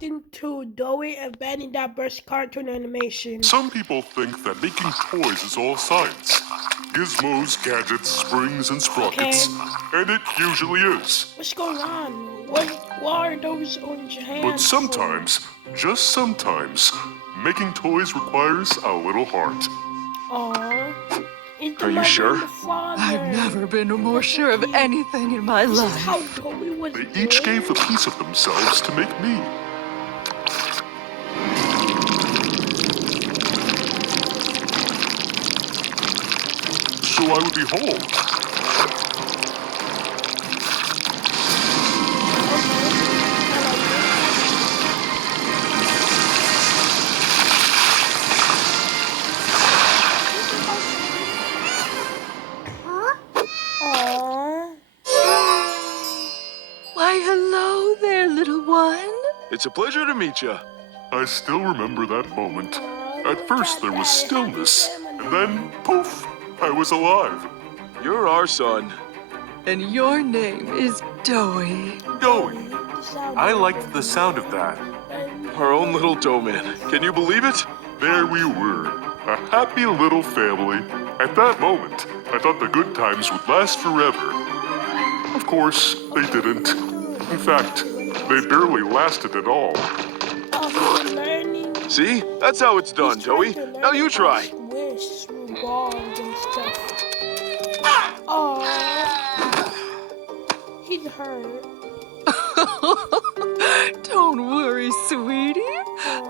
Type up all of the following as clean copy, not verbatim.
reacting to Doey abandoning that best cartoon animation? Some people think that making toys is all science. Gizmos, gadgets, springs, and sprockets. Okay. And it usually is. What's going on? What are those orange hands But sometimes, just sometimes, making toys requires a little heart. Aww. Are you sure? I've never been more sure of anything in my This is life. how Doey was They each gave a piece of themselves to make me. So I would be whole. Aww. Why, hello there, little one. It's a pleasure to meet you. I still remember that moment. At first there was stillness, and then, poof, I was alive. You're our son. And your name is Doey. Doey. I liked the sound of that. Our own little dough man. Can you believe it? There we were, a happy little family. At that moment, I thought the good times would last forever. Of course, they didn't. In fact, they barely lasted at all. See? That's how it's done, Doey. Now you try. Wish through balls and stuff. Aww. He's hurt. Don't worry, sweetie.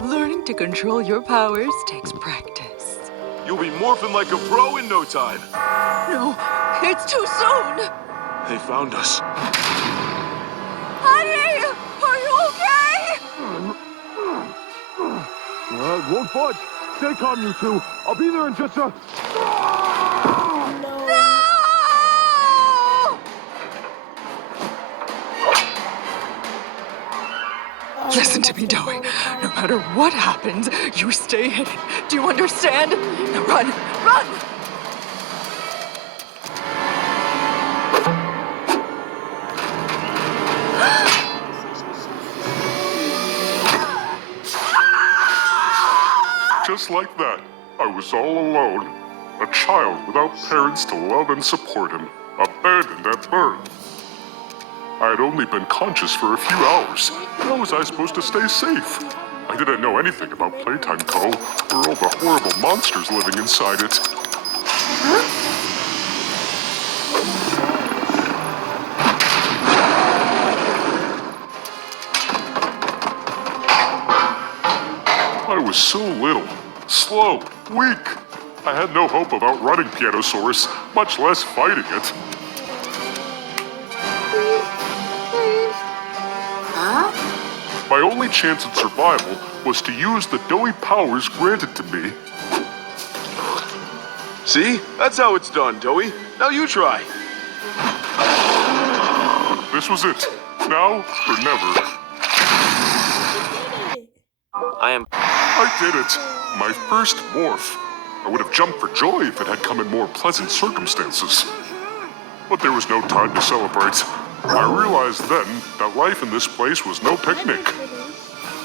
Learning to control your powers takes practice. You'll be morphing like a pro in no time. No, it's too soon. They found us. Honey, are you okay? Won't budge. Stay calm, you two. I'll be there in just a... Listen to me, Doey. No matter what happens, you stay hidden. Do you understand? Now run! Run! Just like that, I was all alone. A child without parents to love and support him, abandoned at birth. I had only been conscious for a few hours. How was I supposed to stay safe? I didn't know anything about Playtime Co. or all the horrible monsters living inside it. I was so little, slow, weak. I had no hope of outrunning Pianosaurus, much less fighting it. My only chance at survival was to use the Doey powers granted to me. See? That's how it's done, Doey. Now you try. This was it. Now or never. I did it. My first morph. I would have jumped for joy if it had come in more pleasant circumstances. But there was no time to celebrate. I realized then that life in this place was no picnic.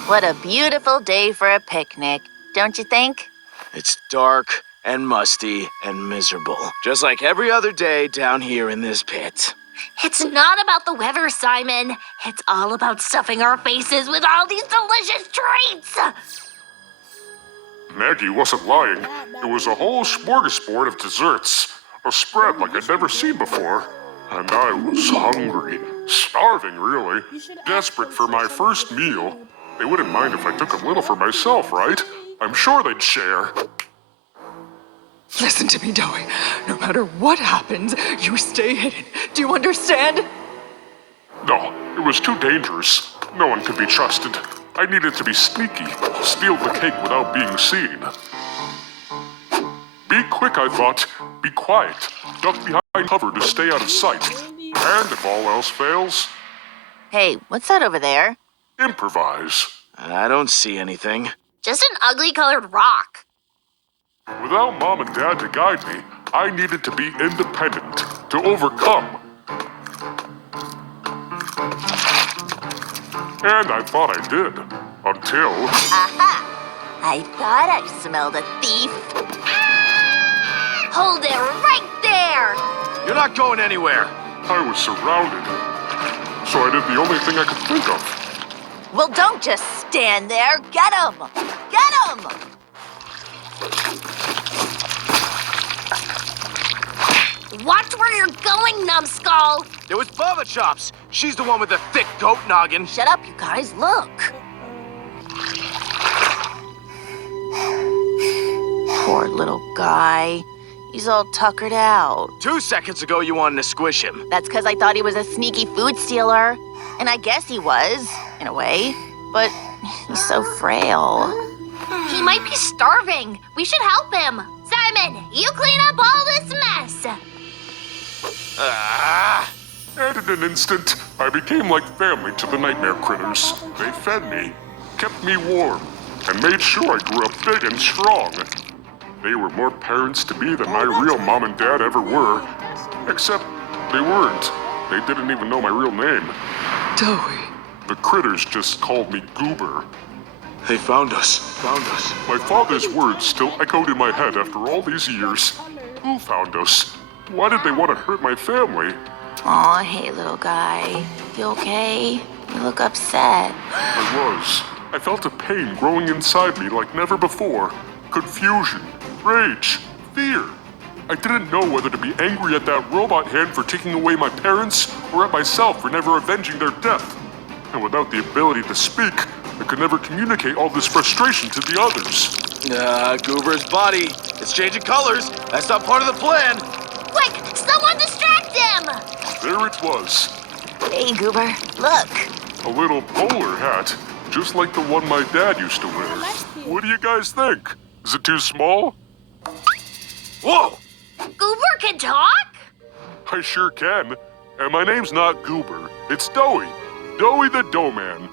What a beautiful day for a picnic, don't you think? It's dark and musty and miserable. Just like every other day down here in this pit. It's not about the weather, Simon. It's all about stuffing our faces with all these delicious treats. Maggie wasn't lying. It was a whole smorgasbord of desserts. A spread like I'd never seen before. And I was hungry. Starving, really. Desperate for my first meal. They wouldn't mind if I took a little for myself, right? I'm sure they'd share. Listen to me, Doey. No matter what happens, you stay hidden. Do you understand? No, it was too dangerous. No one could be trusted. I needed to be sneaky, steal the cake without being seen. Be quick, I thought. Be quiet. Duck behind cover to stay out of sight. And if all else fails, Hey, what's that over there? improvise. I don't see anything. Just an ugly colored rock. Without Mom and Dad to guide me, I needed to be independent, to overcome. And I thought I did. Until... Aha! I thought I smelled a thief. Hold it right there! You're not going anywhere. I was surrounded. So I did the only thing I could think of. Well, don't just stand there. Get him! Get him! Watch where you're going, numbskull! It was Baba Chops. She's the one with the thick goat noggin. Shut up, you guys. Look. Poor little guy. He's all tuckered out. 2 seconds ago, you wanted to squish him. That's because I thought he was a sneaky food stealer. And I guess he was, in a way. But he's so frail. He might be starving. We should help him. Simon, you clean up all this mess. And in an instant, I became like family to the nightmare critters. They fed me, kept me warm, and made sure I grew up big and strong. They were more parents to me than my real mom and dad ever were. Except they weren't. They didn't even know my real name. Doey. The critters just called me Goober. They found us. My father's words still echoed in my head after all these years. Who found us? Why did they want to hurt my family? Aw, hey, little guy. You okay? You look upset. I was. I felt a pain growing inside me like never before. Confusion, rage, fear. I didn't know whether to be angry at that robot hand for taking away my parents or at myself for never avenging their death. And without the ability to speak, I could never communicate all this frustration to the others. Goober's body. It's changing colors. That's not part of the plan. Quick, someone distract him! There it was. Hey, Goober, look. A little bowler hat, just like the one my dad used to wear. What do you guys think? Is it too small? Whoa! Goober can talk? I sure can. And my name's not Goober, it's Doey. Doey the Dough Man.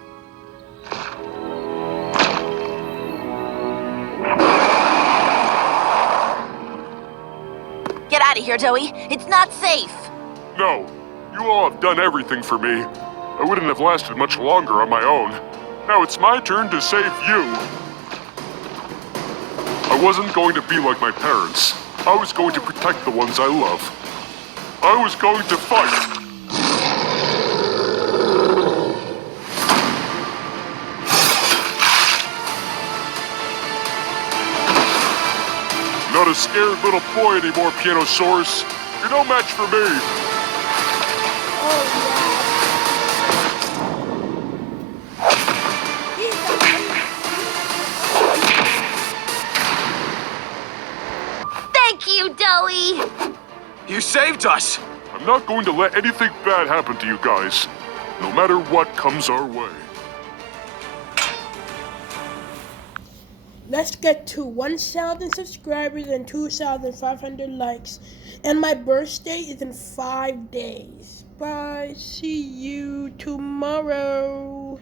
Get out of here, Doey. It's not safe. No, you all have done everything for me. I wouldn't have lasted much longer on my own. Now it's my turn to save you. I wasn't going to be like my parents. I was going to protect the ones I love. I was going to fight. Not a scared little boy anymore, Pianosaurus. You're no match for me. Thank you, Doey! You saved us. I'm not going to let anything bad happen to you guys, no matter what comes our way. Let's get to 1,000 subscribers and 2,500 likes. And my birthday is in 5 days. Bye. See you tomorrow.